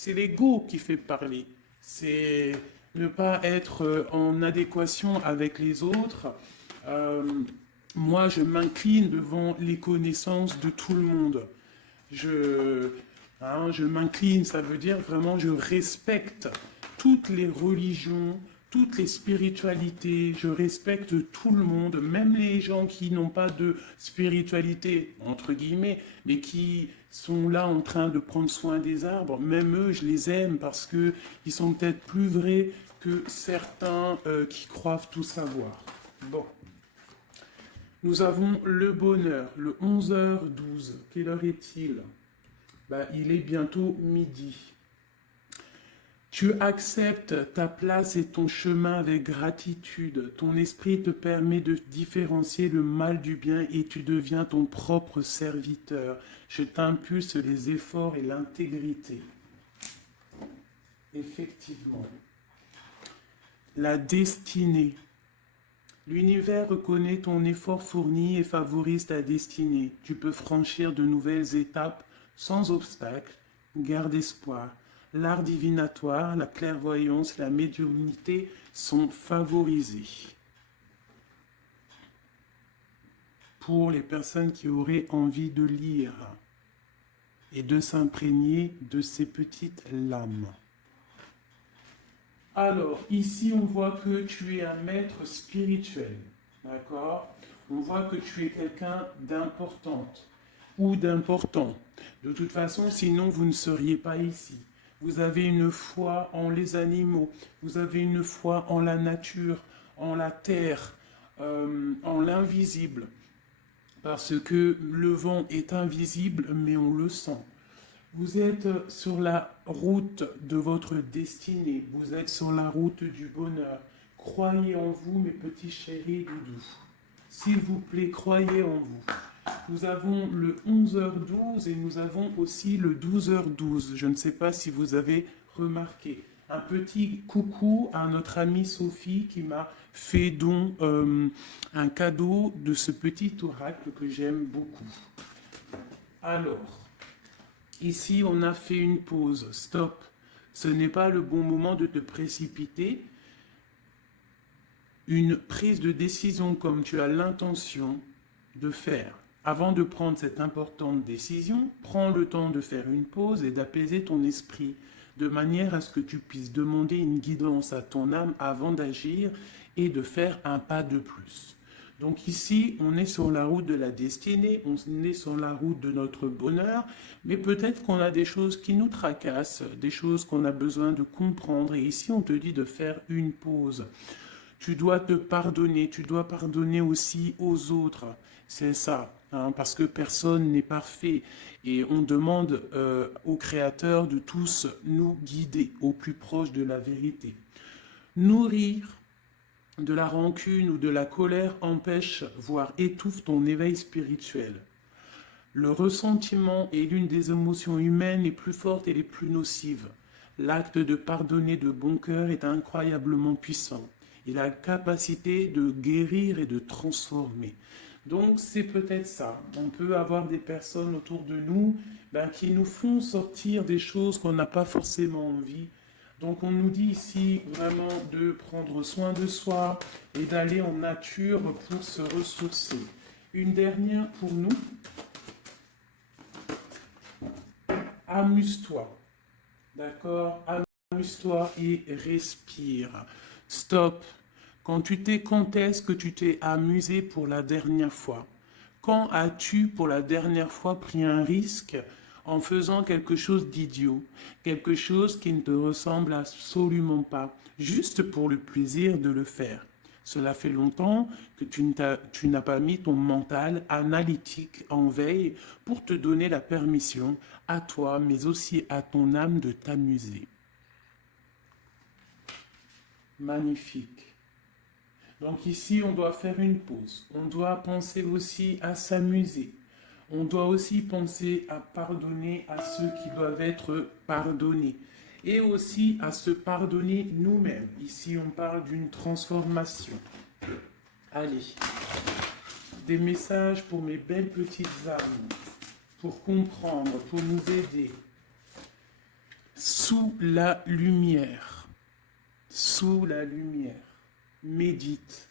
c'est l'ego qui fait parler. C'est ne pas être en adéquation avec les autres. Euh, Moi, je m'incline devant les connaissances de tout le monde. Je, je m'incline, ça veut dire vraiment je respecte toutes les religions, toutes les spiritualités, je respecte tout le monde, même les gens qui n'ont pas de spiritualité, entre guillemets, mais qui sont là en train de prendre soin des arbres, même eux, je les aime parce qu'ils sont peut-être plus vrais que certains qui croient tout savoir. Bon. Nous avons le bonheur, le 11h12. Quelle heure est-il? Il est bientôt midi. Tu acceptes ta place et ton chemin avec gratitude. Ton esprit te permet de différencier le mal du bien et tu deviens ton propre serviteur. Je t'impulse les efforts et l'intégrité. Effectivement. La destinée. L'univers reconnaît ton effort fourni et favorise ta destinée. Tu peux franchir de nouvelles étapes sans obstacle. Garde espoir. L'art divinatoire, la clairvoyance, la médiumnité sont favorisés. Pour les personnes qui auraient envie de lire et de s'imprégner de ces petites lames. Alors, ici, on voit que tu es un maître spirituel, d'accord? On voit que tu es quelqu'un d'importante ou d'important. De toute façon, sinon, vous ne seriez pas ici. Vous avez une foi en les animaux, vous avez une foi en la nature, en la terre, en l'invisible. Parce que le vent est invisible, mais on le sent. Vous êtes sur la route de votre destinée. Vous êtes sur la route du bonheur. Croyez en vous, mes petits chéris doudous. S'il vous plaît, croyez en vous. Nous avons le 11h12 et nous avons aussi le 12h12. Je ne sais pas si vous avez remarqué. Un petit coucou à notre amie Sophie qui m'a fait don un cadeau de ce petit oracle que j'aime beaucoup. Alors, ici, on a fait une pause. Stop. Ce n'est pas le bon moment de te précipiter. Une prise de décision comme tu as l'intention de faire. Avant de prendre cette importante décision, prends le temps de faire une pause et d'apaiser ton esprit, de manière à ce que tu puisses demander une guidance à ton âme avant d'agir et de faire un pas de plus. Donc ici, on est sur la route de la destinée, on est sur la route de notre bonheur, mais peut-être qu'on a des choses qui nous tracassent, des choses qu'on a besoin de comprendre. Et ici, on te dit de faire une pause. Tu dois te pardonner, tu dois pardonner aussi aux autres. C'est ça, parce que personne n'est parfait. Et on demande au Créateur de tous nous guider au plus proche de la vérité. Nourrir de la rancune ou de la colère empêche, voire étouffe ton éveil spirituel. Le ressentiment est l'une des émotions humaines les plus fortes et les plus nocives. L'acte de pardonner de bon cœur est incroyablement puissant. Il a la capacité de guérir et de transformer. Donc c'est peut-être ça. On peut avoir des personnes autour de nous qui nous font sortir des choses qu'on n'a pas forcément envie. Donc on nous dit ici vraiment de prendre soin de soi et d'aller en nature pour se ressourcer. Une dernière pour nous. Amuse-toi. D'accord? Amuse-toi et respire. Stop. Quand est-ce que tu t'es amusé pour la dernière fois? Quand as-tu pour la dernière fois pris un risque en faisant quelque chose d'idiot, quelque chose qui ne te ressemble absolument pas, juste pour le plaisir de le faire? Cela fait longtemps que tu n'as pas mis ton mental analytique en veille pour te donner la permission à toi, mais aussi à ton âme de t'amuser. Magnifique. Donc ici, on doit faire une pause. On doit penser aussi à s'amuser. On doit aussi penser à pardonner à ceux qui doivent être pardonnés. Et aussi à se pardonner nous-mêmes. Ici, on parle d'une transformation. Allez, des messages pour mes belles petites âmes, pour comprendre, pour nous aider. Sous la lumière. Sous la lumière. Médite.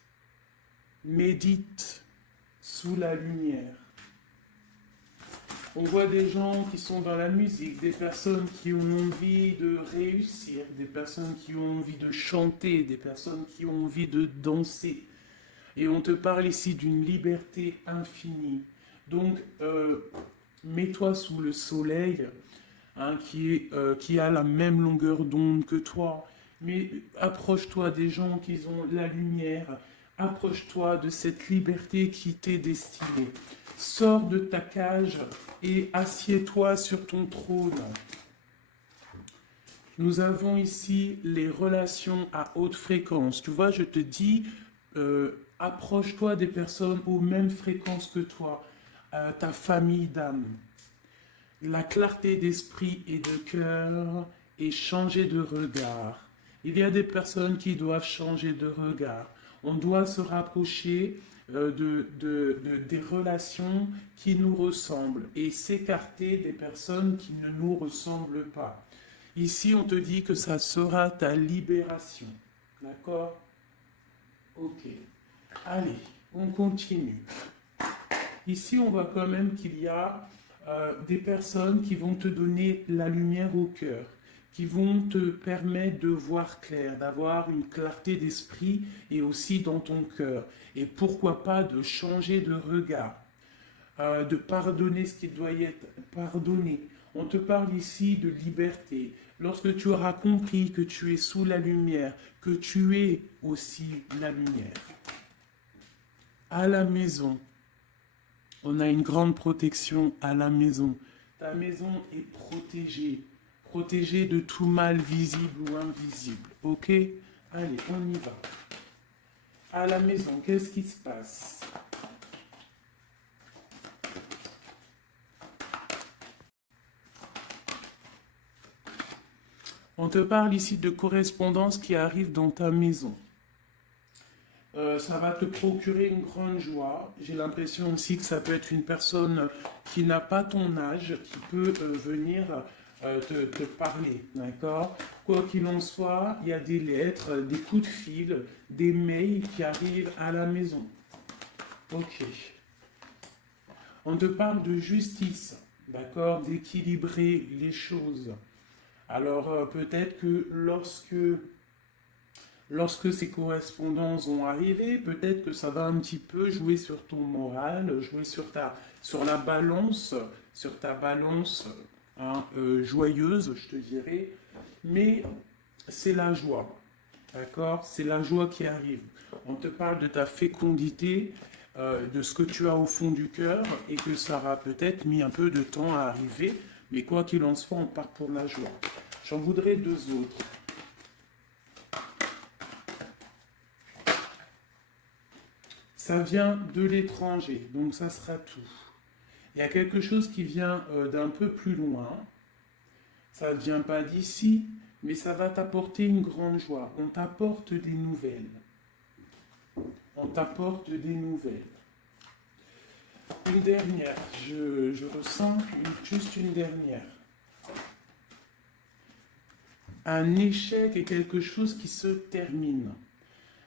Médite sous la lumière. On voit des gens qui sont dans la musique, des personnes qui ont envie de réussir, des personnes qui ont envie de chanter, des personnes qui ont envie de danser. Et on te parle ici d'une liberté infinie. Donc, mets-toi sous le soleil, hein, qui a la même longueur d'onde que toi. Mais approche-toi des gens qui ont la lumière. Approche-toi de cette liberté qui t'est destinée. Sors de ta cage et assieds-toi sur ton trône. Nous avons ici les relations à haute fréquence. Tu vois, je te dis, approche-toi des personnes aux mêmes fréquences que toi, ta famille d'âme. La clarté d'esprit et de cœur et changer de regard. Il y a des personnes qui doivent changer de regard. On doit se rapprocher des relations qui nous ressemblent et s'écarter des personnes qui ne nous ressemblent pas. Ici, on te dit que ça sera ta libération. D'accord? Ok. Allez, on continue. Ici, on voit quand même qu'il y a des personnes qui vont te donner la lumière au cœur, qui vont te permettre de voir clair, d'avoir une clarté d'esprit et aussi dans ton cœur. Et pourquoi pas de changer de regard, de pardonner ce qui doit être pardonné. On te parle ici de liberté. Lorsque tu auras compris que tu es sous la lumière, que tu es aussi la lumière. À la maison, on a une grande protection à la maison. Ta maison est protégée. Protégée de tout mal visible ou invisible. Ok? Allez, on y va. À la maison, qu'est-ce qui se passe? On te parle ici de correspondance qui arrive dans ta maison. Ça va te procurer une grande joie. J'ai l'impression aussi que ça peut être une personne qui n'a pas ton âge, qui peut venir te parler, d'accord? Quoi qu'il en soit, il y a des lettres, des coups de fil, des mails qui arrivent à la maison. Ok. On te parle de justice, d'accord? D'équilibrer les choses. Alors peut-être que lorsque ces correspondances vont arriver, peut-être que ça va un petit peu jouer sur ton moral, jouer sur la balance, sur ta balance hein, joyeuse, je te dirais. Mais c'est la joie, d'accord? C'est la joie qui arrive. On te parle de ta fécondité, de ce que tu as au fond du cœur, et que ça aura peut-être mis un peu de temps à arriver, mais quoi qu'il en soit, on part pour la joie. J'en voudrais deux autres. Ça vient de l'étranger, donc ça sera tout. Il y a quelque chose qui vient d'un peu plus loin. Ça ne vient pas d'ici, mais ça va t'apporter une grande joie. On t'apporte des nouvelles. On t'apporte des nouvelles. Une dernière, je ressens juste une dernière. Un échec est quelque chose qui se termine.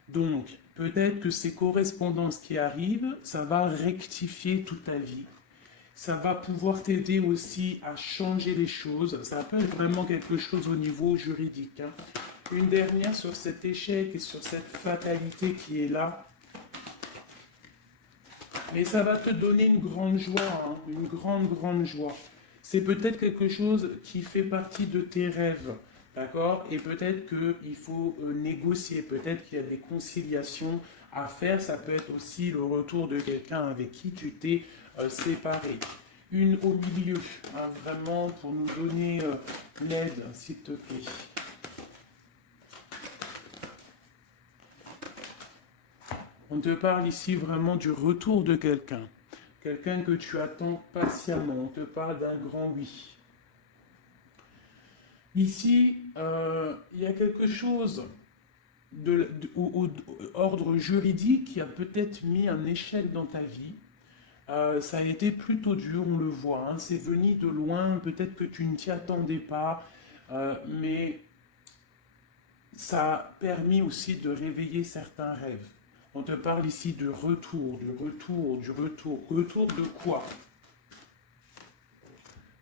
Donc, peut-être que ces correspondances qui arrivent, ça va rectifier toute ta vie. Ça va pouvoir t'aider aussi à changer les choses. Ça peut être vraiment quelque chose au niveau juridique. Hein. Une dernière sur cet échec et sur cette fatalité qui est là. Mais ça va te donner une grande joie, hein, une grande joie. C'est peut-être quelque chose qui fait partie de tes rêves. D'accord? Et peut-être qu'il faut négocier, peut-être qu'il y a des conciliations à faire. Ça peut être aussi le retour de quelqu'un avec qui tu t'es séparé. Une au milieu, hein, vraiment pour nous donner l'aide, s'il te plaît. On te parle ici vraiment du retour de quelqu'un. Quelqu'un que tu attends patiemment. On te parle d'un grand oui. Ici, il y a quelque chose au ordre juridique qui a peut-être mis un échec dans ta vie. Ça a été plutôt dur, on le voit. Hein, c'est venu de loin, peut-être que tu ne t'y attendais pas. Mais ça a permis aussi de réveiller certains rêves. On te parle ici de retour, du retour, du retour. Retour de quoi?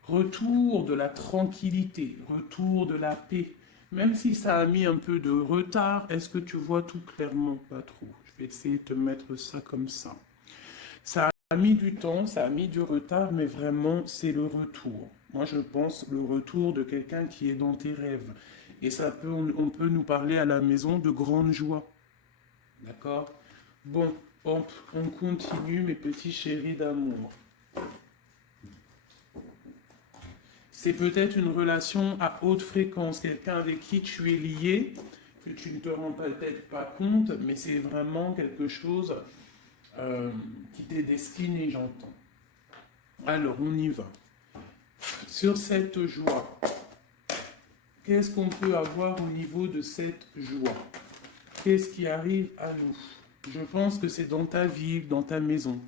Retour de la tranquillité, retour de la paix. Même si ça a mis un peu de retard, est-ce que tu vois tout clairement? Pas trop. Je vais essayer de te mettre ça comme ça. Ça a mis du temps, ça a mis du retard, mais vraiment, c'est le retour. Moi, je pense le retour de quelqu'un qui est dans tes rêves. Et ça peut, on peut nous parler à la maison de grande joie. D'accord? Bon, hop, on continue, mes petits chéris d'amour. C'est peut-être une relation à haute fréquence, quelqu'un avec qui tu es lié, que tu ne te rends peut-être pas compte, mais c'est vraiment quelque chose qui t'est destiné, j'entends. Alors, on y va. Sur cette joie, qu'est-ce qu'on peut avoir au niveau de cette joie? Qu'est-ce qui arrive à nous? Je pense que c'est dans ta ville, dans ta maison.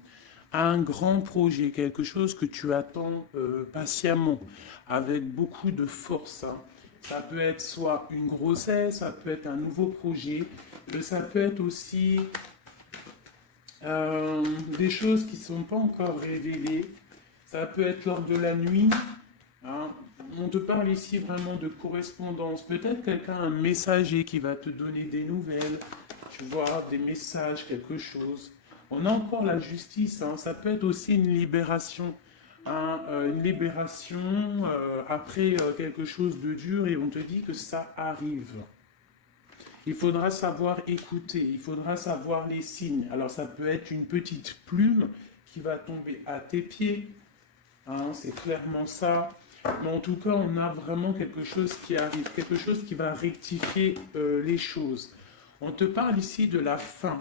Un grand projet, quelque chose que tu attends patiemment, avec beaucoup de force. Hein. Ça peut être soit une grossesse, ça peut être un nouveau projet, ça peut être aussi des choses qui ne sont pas encore révélées. Ça peut être lors de la nuit. Hein. On te parle ici vraiment de correspondance. Peut-être quelqu'un, un messager qui va te donner des nouvelles, tu vois, des messages, quelque chose. On a encore la justice, hein. Ça peut être aussi une libération. Hein, une libération après quelque chose de dur et on te dit que ça arrive. Il faudra savoir écouter, il faudra savoir les signes. Alors ça peut être une petite plume qui va tomber à tes pieds. Hein, c'est clairement ça. Mais en tout cas, on a vraiment quelque chose qui arrive, quelque chose qui va rectifier les choses. On te parle ici de la fin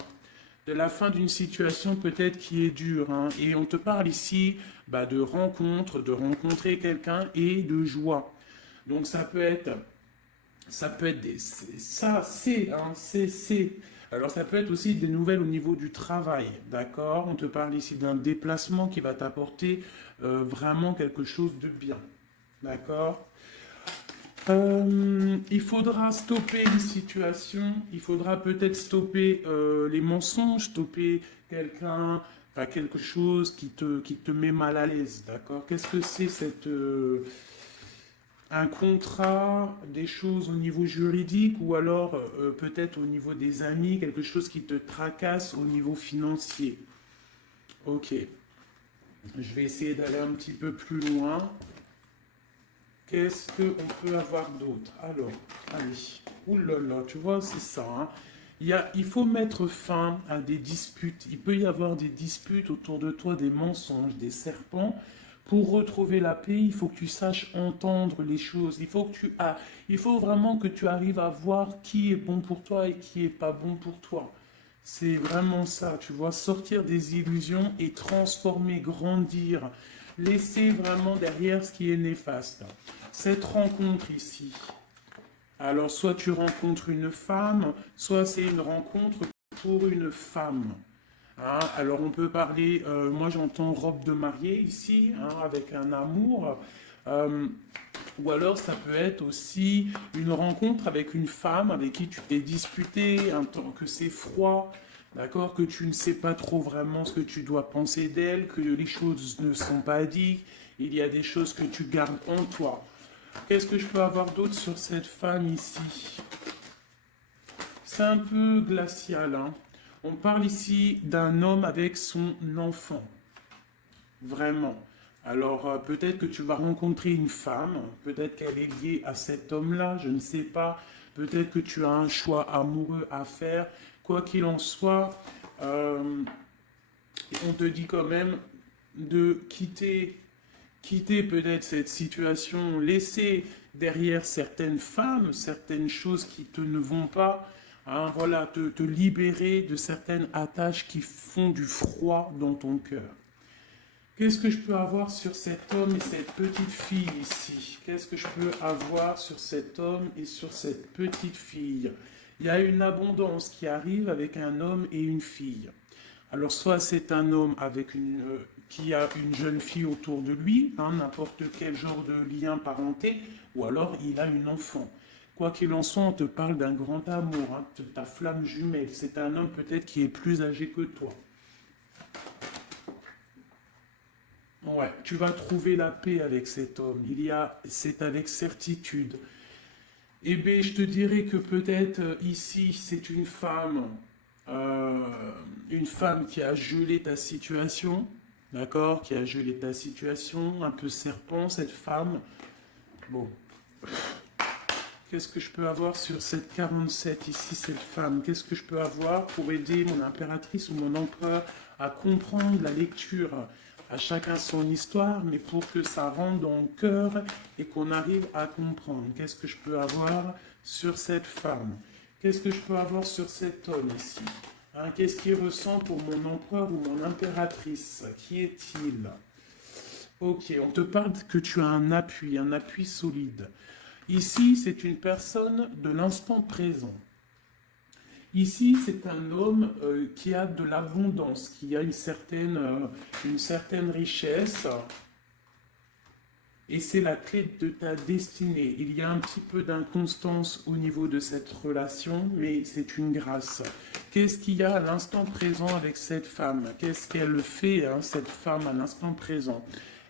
d'une situation peut-être qui est dure. Hein, et on te parle ici de rencontre, de rencontrer quelqu'un et de joie. Donc ça peut être des... Ça, c'est. Alors ça peut être aussi des nouvelles au niveau du travail, d'accord? On te parle ici d'un déplacement qui va t'apporter vraiment quelque chose de bien, d'accord? Il faudra stopper une situation, il faudra peut-être stopper les mensonges, stopper quelqu'un, enfin quelque chose qui te met mal à l'aise, d'accord? Qu'est-ce que c'est un contrat, des choses au niveau juridique ou alors peut-être au niveau des amis, quelque chose qui te tracasse au niveau financier. Ok, je vais essayer d'aller un petit peu plus loin. Qu'est-ce qu'on peut avoir d'autre? Alors, allez. Ouh là là, tu vois, c'est ça. Hein. Il faut mettre fin à des disputes. Il peut y avoir des disputes autour de toi, des mensonges, des serpents. Pour retrouver la paix, il faut que tu saches entendre les choses. Il faut vraiment que tu arrives à voir qui est bon pour toi et qui est pas bon pour toi. C'est vraiment ça, tu vois, sortir des illusions et transformer, grandir. Laisser vraiment derrière ce qui est néfaste. Cette rencontre ici, alors soit tu rencontres une femme, soit c'est une rencontre pour une femme. Hein, alors on peut parler, moi j'entends robe de mariée ici, hein, avec un amour. Ou alors ça peut être aussi une rencontre avec une femme avec qui tu t'es disputé, un temps que c'est froid, d'accord, que tu ne sais pas trop vraiment ce que tu dois penser d'elle, que les choses ne sont pas dites, il y a des choses que tu gardes en toi. Qu'est-ce que je peux avoir d'autre sur cette femme ici? C'est un peu glacial, hein. On parle ici d'un homme avec son enfant. Vraiment. Alors, peut-être que tu vas rencontrer une femme, peut-être qu'elle est liée à cet homme-là, je ne sais pas. Peut-être que tu as un choix amoureux à faire. Quoi qu'il en soit, on te dit quand même de quitter peut-être cette situation, laisser derrière certaines femmes, certaines choses qui ne vont pas, hein, voilà, te libérer de certaines attaches qui font du froid dans ton cœur. Qu'est-ce que je peux avoir sur cet homme et cette petite fille ici? Qu'est-ce que je peux avoir sur cet homme et sur cette petite fille? Il y a une abondance qui arrive avec un homme et une fille. Alors soit c'est un homme avec qui a une jeune fille autour de lui, hein, n'importe quel genre de lien parenté, ou alors il a une enfant. Quoi qu'il en soit, on te parle d'un grand amour, hein, de ta flamme jumelle. C'est un homme peut-être qui est plus âgé que toi. Ouais, tu vas trouver la paix avec cet homme. C'est avec certitude. Eh bien, je te dirais que peut-être ici, c'est euh, une femme qui a gelé ta situation, d'accord, qui a gelé ta situation, un peu serpent cette femme. Bon, qu'est-ce que je peux avoir sur cette 47 ici, cette femme? Qu'est-ce que je peux avoir pour aider mon impératrice ou mon empereur à comprendre la lecture? À chacun son histoire, mais pour que ça rentre dans le cœur et qu'on arrive à comprendre. Qu'est-ce que je peux avoir sur cette femme? Qu'est-ce que je peux avoir sur cet homme ici? Hein, qu'est-ce qu'il ressent pour mon empereur ou mon impératrice? Qui est-il? Ok, on te parle que tu as un appui solide. Ici, c'est une personne de l'instant présent. Ici, c'est un homme qui a de l'abondance, qui a une certaine richesse, et c'est la clé de ta destinée. Il y a un petit peu d'inconstance au niveau de cette relation, mais c'est une grâce. Qu'est-ce qu'il y a à l'instant présent avec cette femme? Qu'est-ce qu'elle fait, hein, cette femme, à l'instant présent?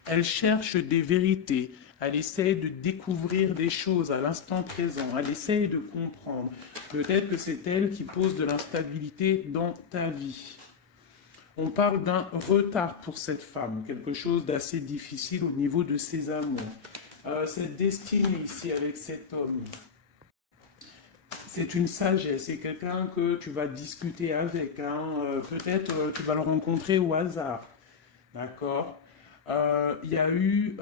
Elle cherche des vérités. Elle essaie de découvrir des choses à l'instant présent. Elle essaie de comprendre. Peut-être que c'est elle qui pose de l'instabilité dans ta vie. On parle d'un retard pour cette femme, quelque chose d'assez difficile au niveau de ses amours. Cette destinée ici avec cet homme, c'est une sagesse, c'est quelqu'un que tu vas discuter avec. Hein. Peut-être tu vas le rencontrer au hasard. D'accord. Il y a eu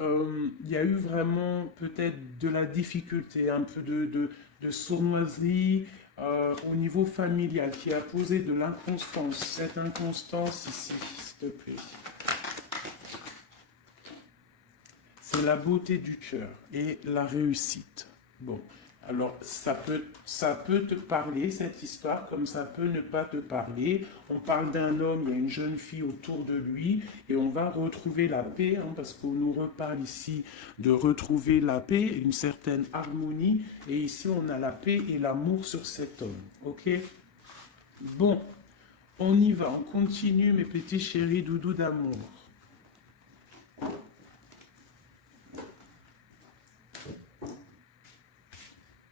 vraiment peut-être de la difficulté, un peu de sournoiserie au niveau familial qui a posé de l'inconstance. Cette inconstance ici, s'il te plaît. C'est la beauté du cœur et la réussite. Bon, alors ça peut te parler, cette histoire, comme ça peut ne pas te parler. On parle d'un homme, il y a une jeune fille autour de lui, et on va retrouver la paix, hein, parce qu'on nous reparle ici de retrouver la paix, une certaine harmonie, et ici on a la paix et l'amour sur cet homme. Ok? Bon, on y va, on continue mes petits chéris doudous d'amour.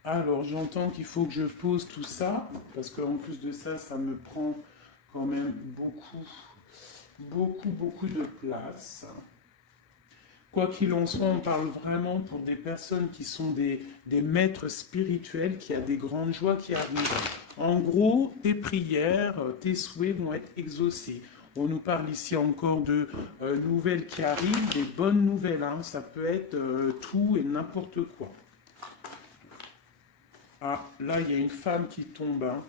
Alors, j'entends qu'il faut que je pose tout ça, parce qu'en plus de ça, ça me prend quand même beaucoup de place. Quoi qu'il en soit, on parle vraiment pour des personnes qui sont des maîtres spirituels, qui a des grandes joies qui arrivent. En gros, tes prières, tes souhaits vont être exaucés. On nous parle ici encore de nouvelles qui arrivent, des bonnes nouvelles. Hein. Ça peut être tout et n'importe quoi. Ah, là, il y a une femme qui tombe. Hein.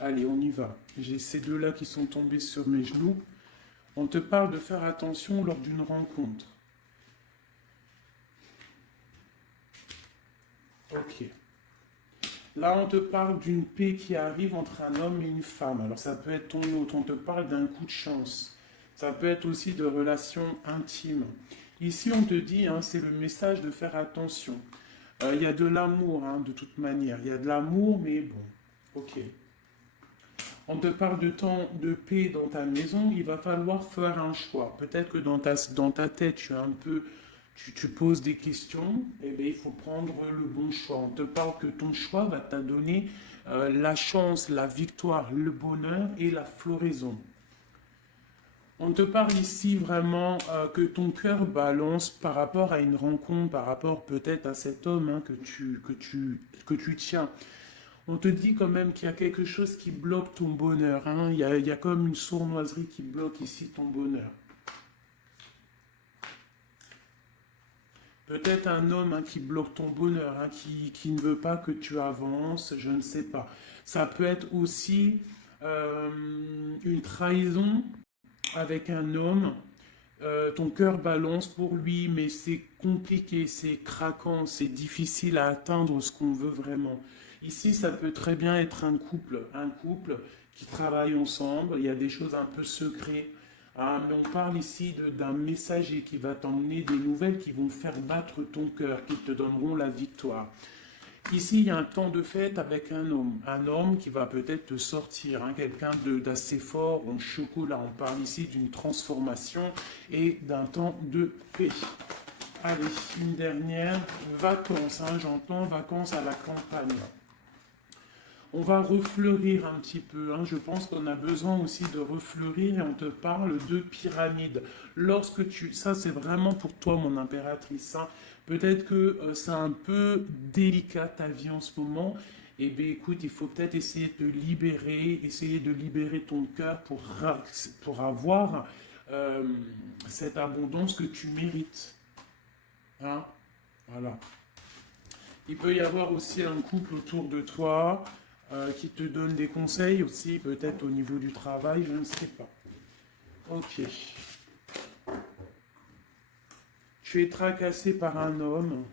Allez, on y va. J'ai ces deux-là qui sont tombés sur mes genoux. On te parle de faire attention lors d'une rencontre. Ok. Là, on te parle d'une paix qui arrive entre un homme et une femme. Alors, ça peut être ton autre. On te parle d'un coup de chance. Ça peut être aussi de relations intimes. Ici, on te dit, hein, c'est le message de faire attention. Il y a de l'amour, hein, de toute manière. Il y a de l'amour, mais bon, ok. On te parle de temps de paix dans ta maison. Il va falloir faire un choix. Peut-être que dans ta tête, tu poses des questions, eh bien, il faut prendre le bon choix. On te parle que ton choix va te donner la chance, la victoire, le bonheur et la floraison. On te parle ici vraiment que ton cœur balance par rapport à une rencontre, par rapport peut-être à cet homme, hein, que tu tiens. On te dit quand même qu'il y a quelque chose qui bloque ton bonheur. Hein. Il y a comme une sournoiserie qui bloque ici ton bonheur. Peut-être un homme hein, qui bloque ton bonheur, hein, qui ne veut pas que tu avances, je ne sais pas. Ça peut être aussi euh, une trahison avec un homme. Ton cœur balance pour lui, mais c'est compliqué, c'est craquant, c'est difficile à atteindre ce qu'on veut vraiment. Ici, ça peut très bien être un couple qui travaille ensemble. Il y a des choses un peu secrètes. Ah, mais on parle ici d'un messager qui va t'emmener des nouvelles qui vont faire battre ton cœur, qui te donneront la victoire. Ici, il y a un temps de fête avec un homme qui va peut-être te sortir, hein, quelqu'un d'assez fort en chocolat. On parle ici d'une transformation et d'un temps de paix. Allez, une dernière, vacances, hein, j'entends vacances à la campagne. On va refleurir un petit peu, hein. Je pense qu'on a besoin aussi de refleurir et on te parle de pyramide. Ça c'est vraiment pour toi mon impératrice, hein. Peut-être que c'est un peu délicat ta vie en ce moment. Eh bien écoute, il faut peut-être essayer de te libérer, essayer de libérer ton cœur pour avoir euh, cette abondance que tu mérites. Hein. Voilà. Il peut y avoir aussi un couple autour de toi qui te donne des conseils aussi, peut-être au niveau du travail, je ne sais pas. Ok. Tu es tracassé par un homme.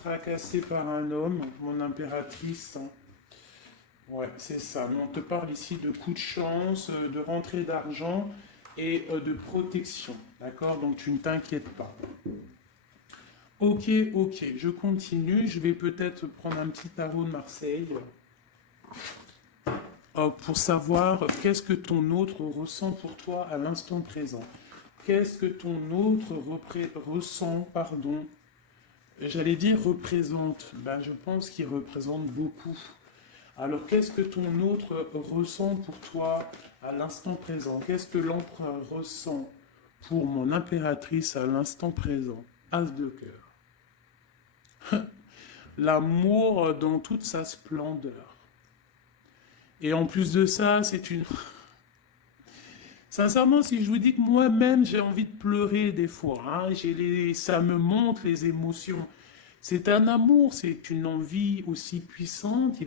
Tracassé par un homme, mon impératrice. Ouais, c'est ça. Mais on te parle ici de coups de chance, de rentrée d'argent et de protection. D'accord? Donc tu ne t'inquiètes pas. Ok, ok, je continue. Je vais peut-être prendre un petit tarot de Marseille pour savoir qu'est-ce que ton autre ressent pour toi à l'instant présent. Qu'est-ce que ton autre ressent, pardon, j'allais dire représente. Ben, je pense qu'il représente beaucoup. Alors, qu'est-ce que ton autre ressent pour toi à l'instant présent? Qu'est-ce que l'empereur ressent pour mon impératrice à l'instant présent? As de cœur. L'amour dans toute sa splendeur. Et en plus de ça, c'est une... Sincèrement, si je vous dis que moi-même, j'ai envie de pleurer des fois, hein, ça me montre les émotions. C'est un amour, c'est une envie aussi puissante.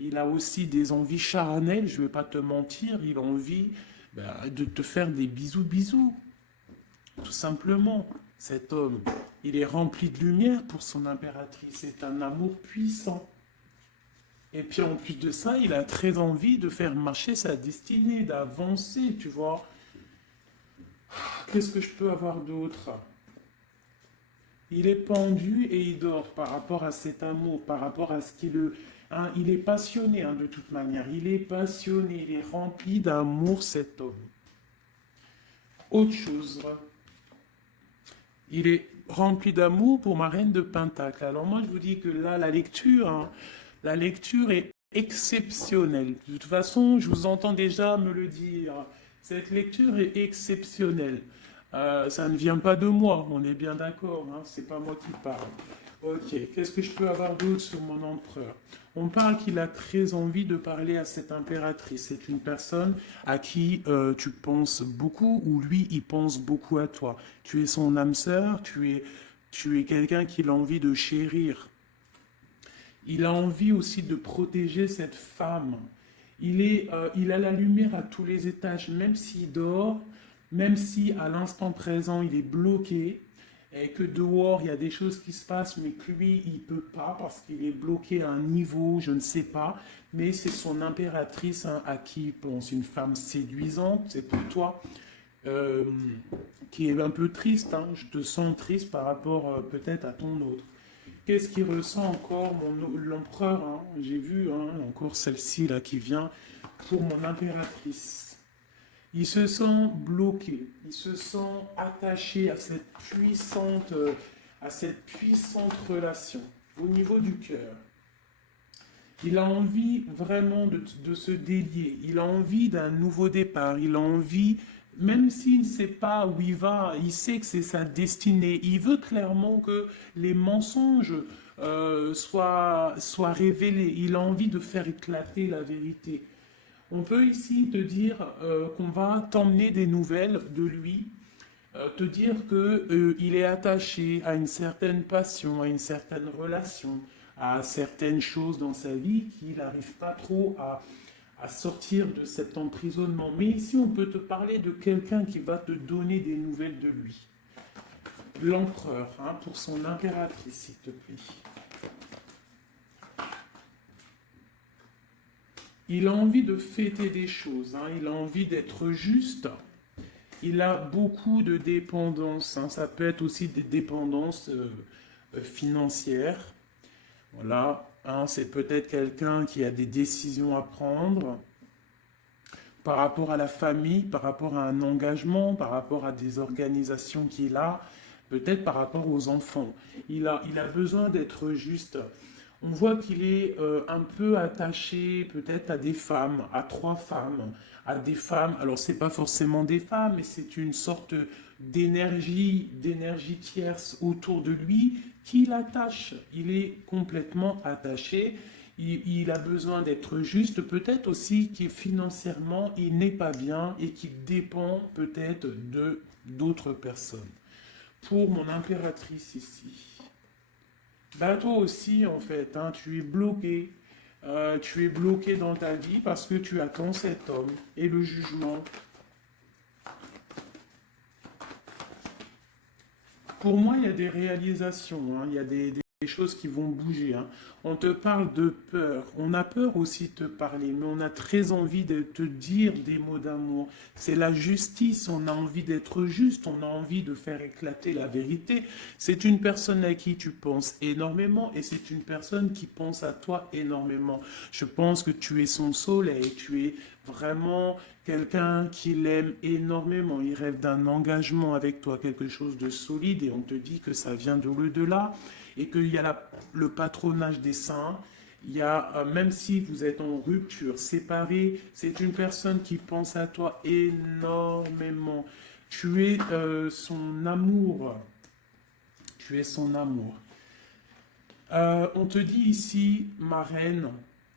Il a aussi des envies charnelles, je ne vais pas te mentir. Il a envie de te faire des bisous, bisous. Tout simplement, cet homme, il est rempli de lumière pour son impératrice. C'est un amour puissant. Et puis en plus de ça, il a très envie de faire marcher sa destinée, d'avancer, tu vois. Qu'est-ce que je peux avoir d'autre? Il est pendu et il dort par rapport à cet amour, par rapport à ce qu'il est. Hein, il est passionné hein, de toute manière. Il est passionné, il est rempli d'amour cet homme. Autre chose. Il est rempli d'amour pour ma reine de Pentacle. Alors moi je vous dis que là, la lecture est exceptionnelle. De toute façon, je vous entends déjà me le dire. Cette lecture est exceptionnelle. Ça ne vient pas de moi, on est bien d'accord, hein, c'est pas moi qui parle. Ok, qu'est-ce que je peux avoir d'autre sur mon empereur? On parle qu'il a très envie de parler à cette impératrice. C'est une personne à qui tu penses beaucoup ou lui, il pense beaucoup à toi. Tu es son âme sœur, tu es quelqu'un qu'il a envie de chérir. Il a envie aussi de protéger cette femme. Il a la lumière à tous les étages, même s'il dort, même si à l'instant présent il est bloqué, et que dehors il y a des choses qui se passent, mais que lui il peut pas parce qu'il est bloqué à un niveau, je ne sais pas, mais c'est son impératrice hein, à qui il pense, une femme séduisante, c'est pour toi, euh, qui est un peu triste, hein, je te sens triste par rapport peut-être à ton autre. Qu'est-ce qu'il ressent encore l'empereur hein, j'ai vu hein, encore celle-ci là qui vient pour mon impératrice. Il se sent bloqué, il se sent attaché à cette puissante relation au niveau du cœur. Il a envie vraiment de se délier, il a envie d'un nouveau départ, il a envie, même s'il ne sait pas où il va, il sait que c'est sa destinée. Il veut clairement que les mensonges soient révélés. Il a envie de faire éclater la vérité. On peut ici te dire qu'on va t'emmener des nouvelles de lui te dire que il est attaché à une certaine passion, à une certaine relation, à certaines choses dans sa vie qu'il n'arrive pas trop à sortir de cet emprisonnement. Mais ici, on peut te parler de quelqu'un qui va te donner des nouvelles de lui. L'empereur, hein, pour son impératrice, s'il te plaît. Il a envie de fêter des choses, hein, il a envie d'être juste. Il a beaucoup de dépendances, hein, ça peut être aussi des dépendances financières. Voilà, hein, c'est peut-être quelqu'un qui a des décisions à prendre par rapport à la famille, par rapport à un engagement, par rapport à des organisations qu'il a, peut-être par rapport aux enfants. Il a besoin d'être juste. On voit qu'il est un peu attaché peut-être à des femmes, à trois femmes, à des femmes. Alors, c'est pas forcément des femmes, mais c'est une sorte d'énergie tierce autour de lui qui l'attache. Il est complètement attaché. Il a besoin d'être juste, peut-être aussi que financièrement, il n'est pas bien et qu'il dépend peut-être de d'autres personnes. Pour mon impératrice ici. Bah toi aussi, en fait, hein, tu es bloqué. Tu es bloqué dans ta vie parce que tu attends cet homme et le jugement. Pour moi, il y a des réalisations, hein, il y a des choses qui vont bouger. Hein. On te parle de peur. On a peur aussi de te parler, mais on a très envie de te dire des mots d'amour. C'est la justice. On a envie d'être juste. On a envie de faire éclater la vérité. C'est une personne à qui tu penses énormément et c'est une personne qui pense à toi énormément. Je pense que tu es son soleil. Tu es vraiment quelqu'un qui l'aime énormément. Il rêve d'un engagement avec toi, quelque chose de solide et on te dit que ça vient de l'au-delà et qu'il y a le patronage des saints. Il y a, même si vous êtes en rupture, séparés, c'est une personne qui pense à toi énormément. Tu es son amour. Tu es son amour. On te dit ici, ma reine,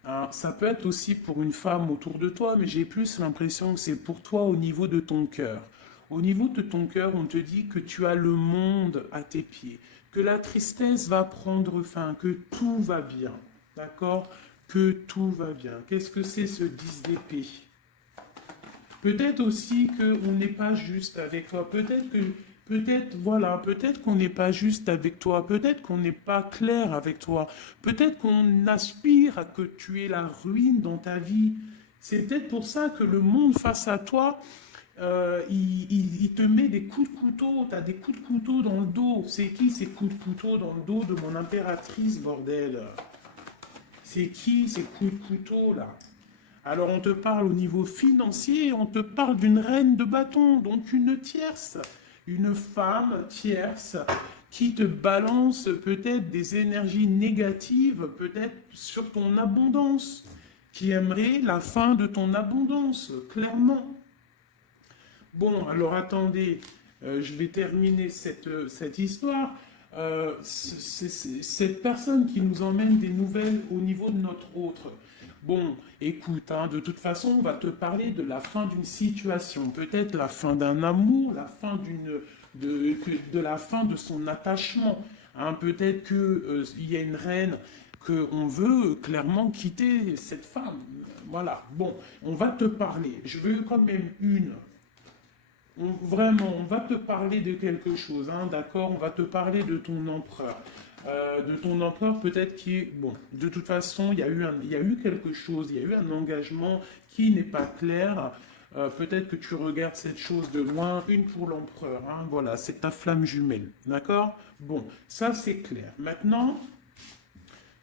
hein, ça peut être aussi pour une femme autour de toi, mais j'ai plus l'impression que c'est pour toi au niveau de ton cœur. Au niveau de ton cœur, on te dit que tu as le monde à tes pieds, que la tristesse va prendre fin, que tout va bien. D'accord? Que tout va bien. Qu'est-ce que c'est ce 10 d'épée? Peut-être aussi qu'on n'est pas juste avec toi. Voilà, peut-être qu'on n'est pas juste avec toi. Peut-être qu'on n'est pas clair avec toi. Peut-être qu'on aspire à que tu aies la ruine dans ta vie. C'est peut-être pour ça que le monde face à toi, il te met des coups de couteau. Tu as des coups de couteau dans le dos. C'est qui ces coups de couteau dans le dos de mon impératrice, bordel? C'est qui ces coups de couteau là? Alors on te parle au niveau financier, on te parle d'une reine de bâton, donc une tierce, une femme tierce qui te balance peut-être des énergies négatives, peut-être sur ton abondance, qui aimerait la fin de ton abondance, clairement. Bon, alors attendez, je vais terminer cette histoire. C'est cette personne qui nous emmène des nouvelles au niveau de notre autre. Bon, écoute, hein, de toute façon, on va te parler de la fin d'une situation, peut-être la fin d'un amour, la fin de la fin de son attachement. Hein, peut-être qu'il y a une reine qu'on veut clairement quitter cette femme. Voilà, bon, on va te parler. Je veux quand même vraiment, on va te parler de quelque chose, hein, d'accord? On va te parler de ton empereur. De ton empereur peut-être qui est... Bon, de toute façon, il y a eu quelque chose, il y a eu un engagement qui n'est pas clair. Peut-être que tu regardes cette chose de loin, une pour l'empereur, hein, voilà, c'est ta flamme jumelle, d'accord? Bon, ça c'est clair. Maintenant,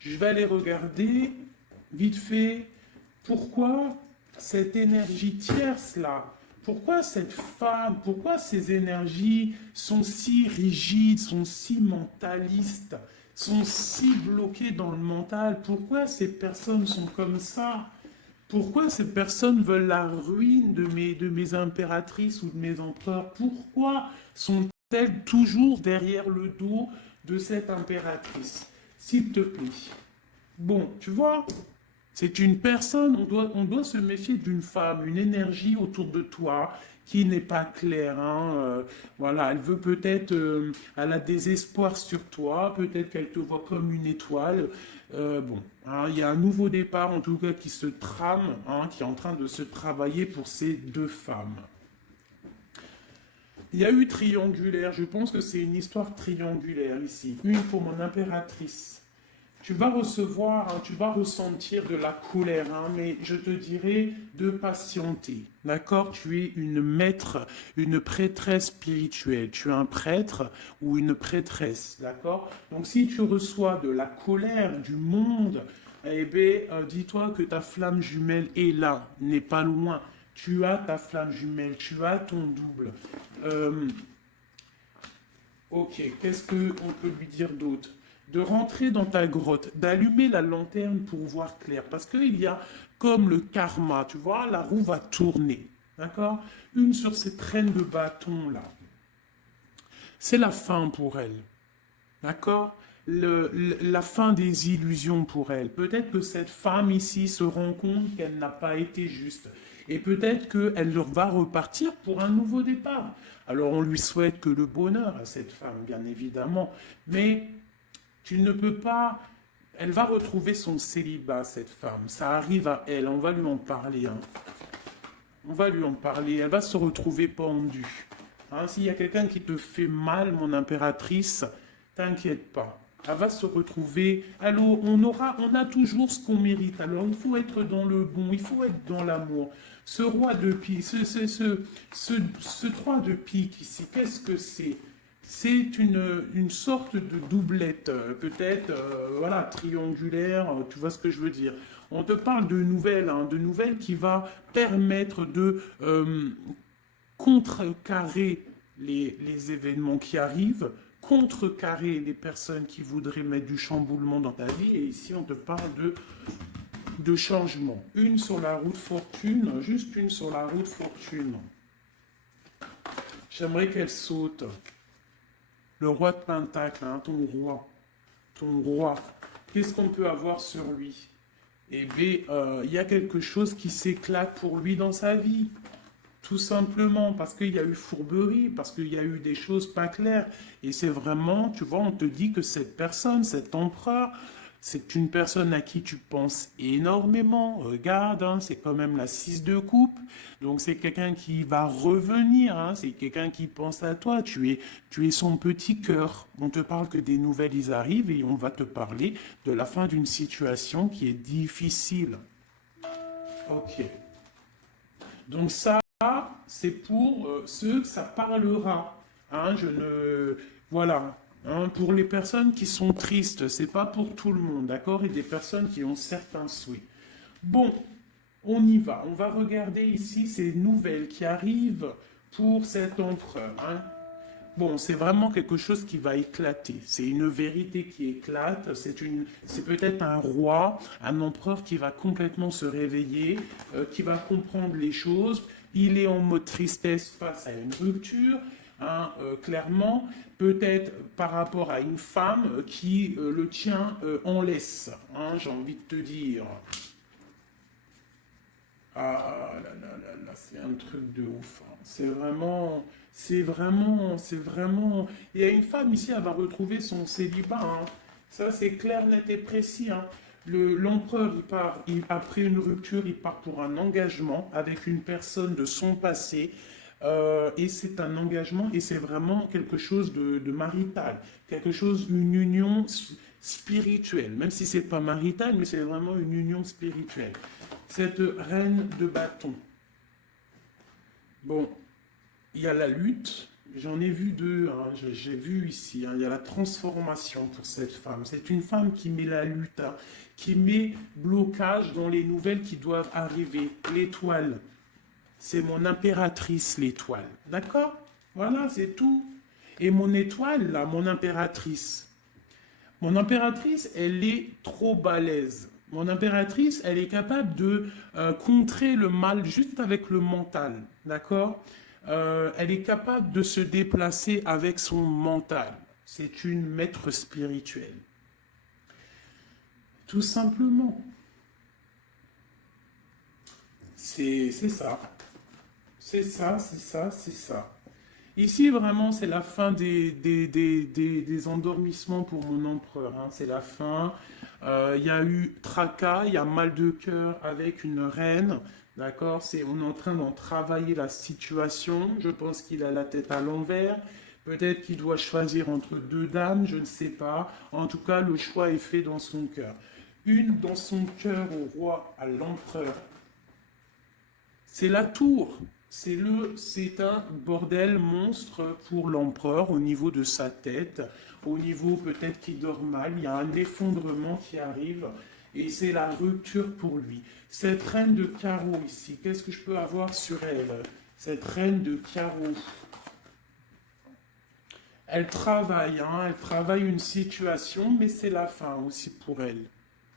je vais aller regarder, vite fait, pourquoi cette énergie tierce-là, pourquoi cette femme, pourquoi ces énergies sont si rigides, sont si mentalistes, sont si bloquées dans le mental? Pourquoi ces personnes sont comme ça? Pourquoi ces personnes veulent la ruine de mes impératrices ou de mes empereurs? Pourquoi sont-elles toujours derrière le dos de cette impératrice? S'il te plaît. Bon, tu vois, c'est une personne, on doit se méfier d'une femme, une énergie autour de toi qui n'est pas claire. Hein, voilà, elle veut peut-être, elle a des espoirs sur toi, peut-être qu'elle te voit comme une étoile. Bon, hein, il y a un nouveau départ en tout cas qui se trame, hein, qui est en train de se travailler pour ces deux femmes. Il y a eu triangulaire, je pense que c'est une histoire triangulaire ici. Une pour mon impératrice. Tu vas recevoir, hein, tu vas ressentir de la colère, hein, mais je te dirais de patienter. D'accord? Tu es une maître, une prêtresse spirituelle. Tu es un prêtre ou une prêtresse. D'accord? Donc si tu reçois de la colère du monde, eh bien, dis-toi que ta flamme jumelle est là, n'est pas loin. Tu as ta flamme jumelle, tu as ton double. Euh, ok, qu'est-ce qu'on peut lui dire d'autre? De rentrer dans ta grotte, d'allumer la lanterne pour voir clair. Parce qu'il y a comme le karma, tu vois, la roue va tourner. D'accord? Une sur ces traînes de bâton là. C'est la fin pour elle. D'accord? La fin des illusions pour elle. Peut-être que cette femme ici se rend compte qu'elle n'a pas été juste. Et peut-être qu'elle va repartir pour un nouveau départ. Alors on lui souhaite que le bonheur à cette femme, bien évidemment. Mais tu ne peux pas... Elle va retrouver son célibat, cette femme. Ça arrive à elle. On va lui en parler. Hein. On va lui en parler. Elle va se retrouver pendue. Hein, s'il y a quelqu'un qui te fait mal, mon impératrice, t'inquiète pas. Elle va se retrouver. Alors, on a toujours ce qu'on mérite. Alors, il faut être dans le bon, il faut être dans l'amour. Ce roi de pique, ce 3 de pique ici, qu'est-ce que c'est? C'est une sorte de doublette, peut-être, voilà, triangulaire, tu vois ce que je veux dire. On te parle hein, de nouvelles qui va permettre de contrecarrer les événements qui arrivent, contrecarrer les personnes qui voudraient mettre du chamboulement dans ta vie. Et ici, on te parle de changement. Une sur la route fortune, juste une sur la route fortune. J'aimerais qu'elle saute. Le roi de Pentacle, hein, ton roi. Ton roi. Qu'est-ce qu'on peut avoir sur lui? Eh bien, il y a quelque chose qui s'éclate pour lui dans sa vie. Tout simplement parce qu'il y a eu fourberie, parce qu'il y a eu des choses pas claires. Et c'est vraiment, tu vois, on te dit que cette personne, cet empereur, c'est une personne à qui tu penses énormément. Regarde, hein, c'est quand même la 6 de coupe. Donc c'est quelqu'un qui va revenir, hein, c'est quelqu'un qui pense à toi. Tu es son petit cœur. On te parle que des nouvelles, ils arrivent et on va te parler de la fin d'une situation qui est difficile. Ok. Donc ça, c'est pour ceux que ça parlera. Hein, voilà. Hein, pour les personnes qui sont tristes, c'est pas pour tout le monde, d'accord? Et des personnes qui ont certains souhaits. Bon, on y va. On va regarder ici ces nouvelles qui arrivent pour cet empereur. Hein. Bon, c'est vraiment quelque chose qui va éclater. C'est une vérité qui éclate. C'est peut-être un roi, un empereur qui va complètement se réveiller, qui va comprendre les choses. Il est en mode tristesse face à une rupture, hein, clairement. Peut-être par rapport à une femme qui le tient en laisse, hein, j'ai envie de te dire. Ah là là là là, c'est un truc de ouf. Hein. C'est vraiment. Il y a une femme ici, elle va retrouver son célibat. Hein. Ça, c'est clair, net et précis. Hein. L'empereur, après une rupture, il part pour un engagement avec une personne de son passé. Et c'est un engagement et c'est vraiment quelque chose de marital, quelque chose, une union spirituelle, même si c'est pas marital, mais c'est vraiment une union spirituelle. Cette reine de bâton. Bon, il y a la lutte, j'en ai vu deux, hein, j'ai vu ici, hein, il y a la transformation pour cette femme. C'est une femme qui met la lutte, hein, qui met blocage dans les nouvelles qui doivent arriver. L'étoile, c'est mon impératrice, l'étoile. D'accord? Voilà, c'est tout. Et mon étoile, là, mon impératrice, elle est trop balèze. Mon impératrice, elle est capable de contrer le mal juste avec le mental, d'accord? Elle est capable de se déplacer avec son mental. C'est une maître spirituelle. Tout simplement. C'est ça. C'est ça, c'est ça, c'est ça. Ici, vraiment, c'est la fin des endormissements pour mon empereur, hein. C'est la fin. Il y a eu tracas, il y a mal de cœur avec une reine. D'accord? On est en train d'en travailler la situation. Je pense qu'il a la tête à l'envers. Peut-être qu'il doit choisir entre deux dames, je ne sais pas. En tout cas, le choix est fait dans son cœur. Une dans son cœur au roi, à l'empereur. C'est la tour. C'est un bordel monstre pour l'empereur au niveau de sa tête, au niveau peut-être qu'il dort mal, il y a un effondrement qui arrive et c'est la rupture pour lui. Cette reine de carreau ici, qu'est-ce que je peux avoir sur elle? Cette reine de carreau, elle travaille une situation, mais c'est la fin aussi pour elle.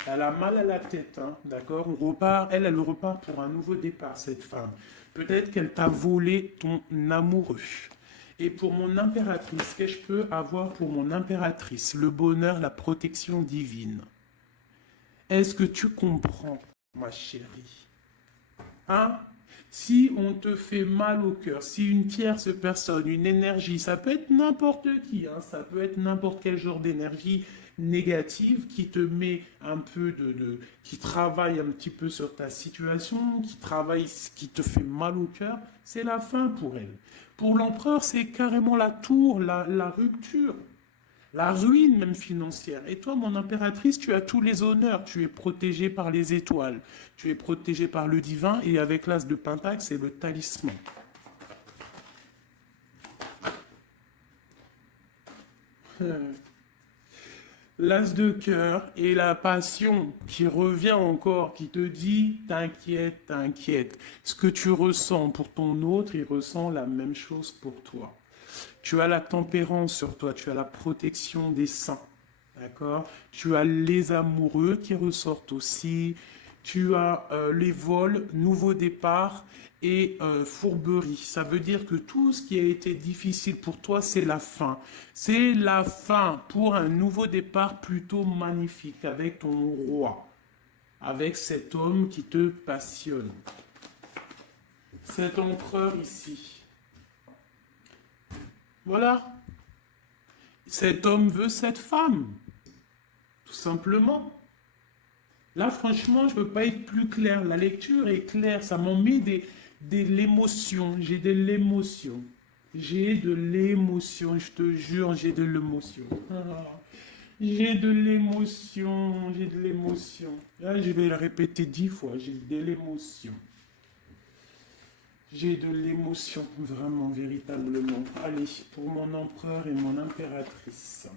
Elle a mal à la tête, hein, d'accord? On repart, elle repart pour un nouveau départ, cette femme. Peut-être qu'elle t'a volé ton amoureux. Et pour mon impératrice, qu'est-ce que je peux avoir pour mon impératrice? Le bonheur, la protection divine. Est-ce que tu comprends, ma chérie? Hein? Si on te fait mal au cœur, si une tierce personne, une énergie, ça peut être n'importe qui, hein, ça peut être n'importe quel genre d'énergie négative qui te met un peu qui travaille un petit peu sur ta situation, qui te fait mal au cœur, c'est la fin pour elle. Pour l'empereur, c'est carrément la tour, la rupture. La ruine même financière. Et toi, mon impératrice, tu as tous les honneurs. Tu es protégée par les étoiles. Tu es protégée par le divin. Et avec l'as de Pentacle, c'est le talisman. L'as de cœur et la passion qui revient encore, qui te dit t'inquiète, t'inquiète. Ce que tu ressens pour ton autre, il ressent la même chose pour toi. Tu as la tempérance sur toi, tu as la protection des saints, d'accord? Tu as les amoureux qui ressortent aussi, tu as les vols, nouveau départ et fourberie. Ça veut dire que tout ce qui a été difficile pour toi, c'est la fin. C'est la fin pour un nouveau départ plutôt magnifique avec ton roi, avec cet homme qui te passionne. Cet empereur ici. Voilà. Cet homme veut cette femme. Tout simplement. Là, franchement, je ne peux pas être plus clair. La lecture est claire. Ça m'en met de l'émotion. J'ai de l'émotion. J'ai de l'émotion. Je te jure, j'ai de l'émotion. J'ai de l'émotion. J'ai de l'émotion. Là, je vais le répéter 10 fois. J'ai de l'émotion. J'ai de l'émotion, vraiment, véritablement. Allez, pour mon empereur et mon impératrice.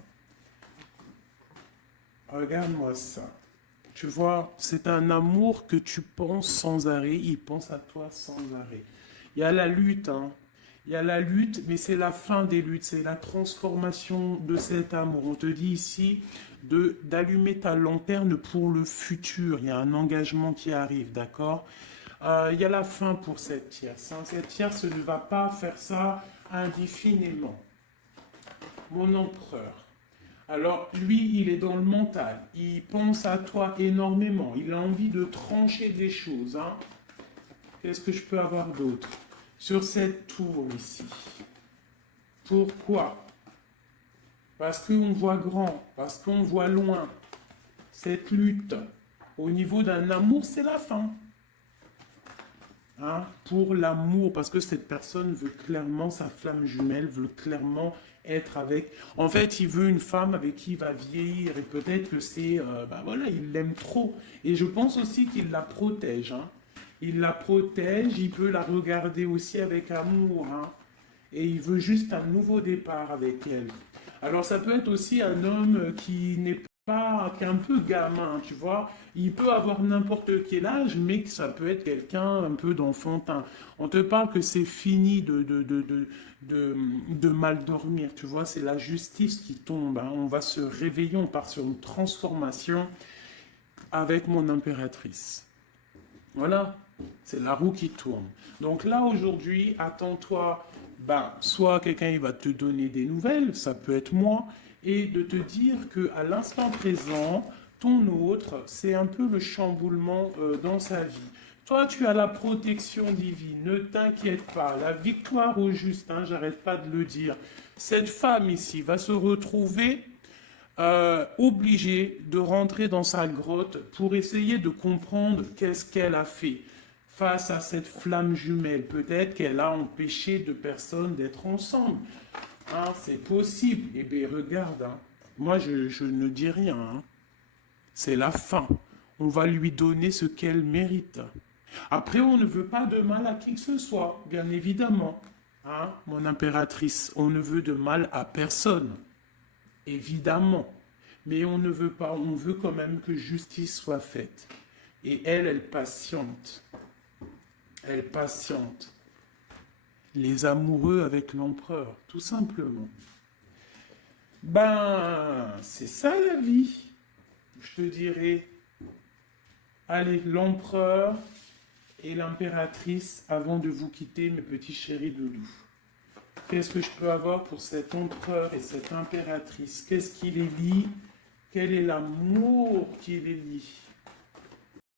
Regarde-moi ça. Tu vois, c'est un amour que tu penses sans arrêt. Il pense à toi sans arrêt. Il y a la lutte, hein. Il y a la lutte, mais c'est la fin des luttes. C'est la transformation de cet amour. On te dit ici d'allumer ta lanterne pour le futur. Il y a un engagement qui arrive, d'accord? Il y a la fin pour cette tierce. Hein. Cette tierce ne va pas faire ça indéfiniment. Mon empereur. Alors, lui, il est dans le mental. Il pense à toi énormément. Il a envie de trancher des choses. Hein. Qu'est-ce que je peux avoir d'autre? Sur cette tour ici. Pourquoi? Parce qu'on voit grand. Parce qu'on voit loin. Cette lutte, au niveau d'un amour, c'est la fin. Hein, pour l'amour, parce que cette personne veut clairement, sa flamme jumelle veut clairement être avec... En fait, il veut une femme avec qui il va vieillir, et peut-être que c'est... voilà, il l'aime trop. Et je pense aussi qu'il la protège. Hein. Il la protège, il peut la regarder aussi avec amour. Hein, et il veut juste un nouveau départ avec elle. Alors, ça peut être aussi un homme qui n'est qui est un peu gamin, tu vois. Il peut avoir n'importe quel âge, mais que ça peut être quelqu'un un peu d'enfantin. On te parle que c'est fini de mal dormir, tu vois. C'est la justice qui tombe. Hein. On va se réveiller, on part sur une transformation avec mon impératrice. Voilà, c'est la roue qui tourne. Donc là, aujourd'hui, attends-toi, soit quelqu'un il va te donner des nouvelles, ça peut être moi, et de te dire qu'à l'instant présent, ton autre, c'est un peu le chamboulement dans sa vie. Toi, tu as la protection divine, ne t'inquiète pas. La victoire au juste, hein, j'arrête pas de le dire. Cette femme ici va se retrouver obligée de rentrer dans sa grotte pour essayer de comprendre qu'est-ce qu'elle a fait face à cette flamme jumelle. Peut-être qu'elle a empêché deux personnes d'être ensemble. Hein, c'est possible. Eh bien, regarde, hein. Moi, je ne dis rien. Hein. C'est la fin. On va lui donner ce qu'elle mérite. Après, on ne veut pas de mal à qui que ce soit, bien évidemment. Hein, mon impératrice, on ne veut de mal à personne. Évidemment. Mais on ne veut pas, on veut quand même que justice soit faite. Et elle, elle patiente. Elle patiente. Les amoureux avec l'empereur, tout simplement. Ben, c'est ça la vie. Je te dirais, allez, l'empereur et l'impératrice, avant de vous quitter, mes petits chéris doudous. Qu'est-ce que je peux avoir pour cet empereur et cette impératrice? Qu'est-ce qui les lie? Quel est l'amour qui les lie?